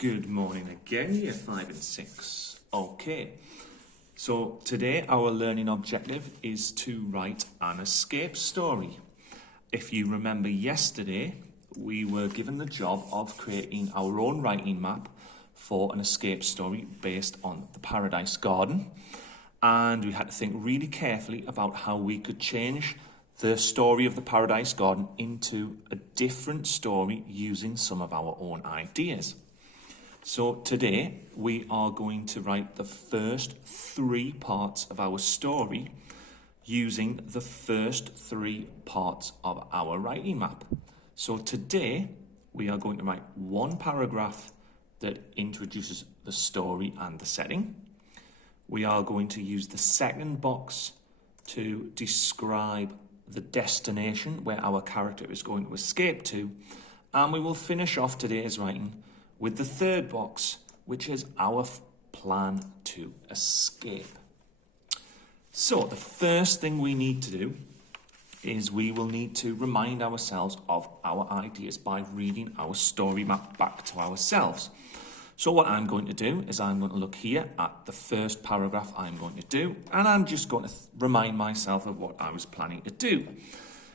Good morning again, year 5 and 6. Okay, so today our learning objective is to write an escape story. If you remember yesterday, we were given the job of creating our own writing map for an escape story based on the Paradise Garden. And we had to think really carefully about how we could change the story of the Paradise Garden into a different story using some of our own ideas. So today we are going to write the first 3 parts of our story using the first 3 parts of our writing map. So today we are going to write 1 paragraph that introduces the story and the setting. We are going to use the second box to describe the destination where our character is going to escape to, and we will finish off today's writing with the third box, which is our plan to escape. So the first thing we need to do is we will need to remind ourselves of our ideas by reading our story map back to ourselves. So what I'm going to do is I'm going to look here at the first paragraph I'm going to do, and I'm just going to remind myself of what I was planning to do.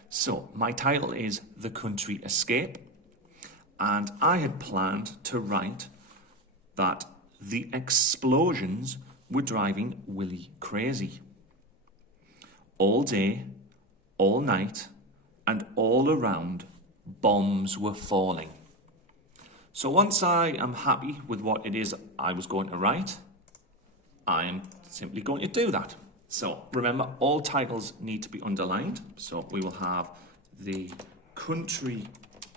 So my title is The Country Escape, and I had planned to write that the explosions were driving Willie crazy. All day, all night, and all around, bombs were falling. So once I am happy with what it is I was going to write, I am simply going to do that. So remember, all titles need to be underlined. So we will have The Country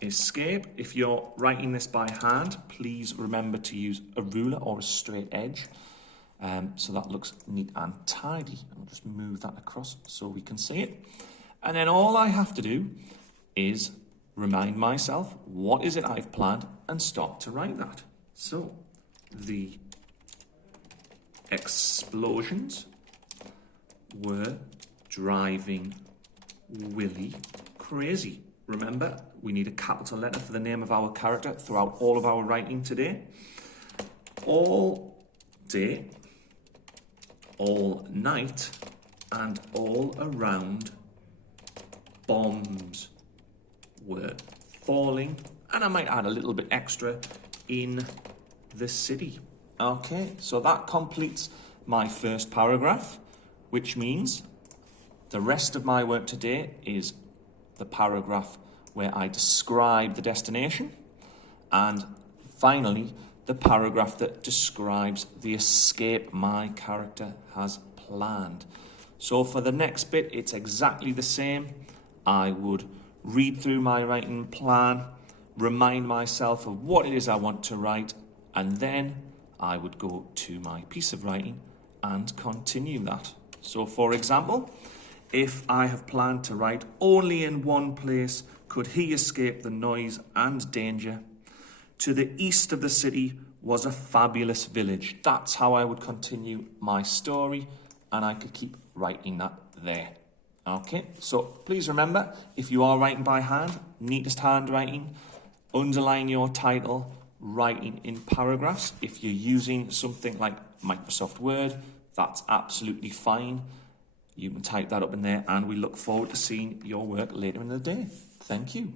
Escape. If you're writing this by hand, please remember to use a ruler or a straight edge. So that looks neat and tidy. I'll just move that across so we can see it. And then all I have to do is remind myself what is it I've planned and start to write that. So the explosions were driving Willie crazy. Remember, we need a capital letter for the name of our character throughout all of our writing today. All day, all night, and all around, bombs were falling, and I might add a little bit extra, in the city. Okay, so that completes my first paragraph, which means the rest of my work today is the paragraph where I describe the destination, and finally the paragraph that describes the escape my character has planned. So for the next bit, it's exactly the same. I would read through my writing plan, remind myself of what it is I want to write, and then I would go to my piece of writing and continue that. So for example, if I have planned to write, only in one place could he escape the noise and danger. To the east of the city was a fabulous village. That's how I would continue my story, and I could keep writing that there. Okay, so please remember, if you are writing by hand, neatest handwriting, underline your title, writing in paragraphs. If you're using something like Microsoft Word, that's absolutely fine. You can type that up in there, and we look forward to seeing your work later in the day. Thank you.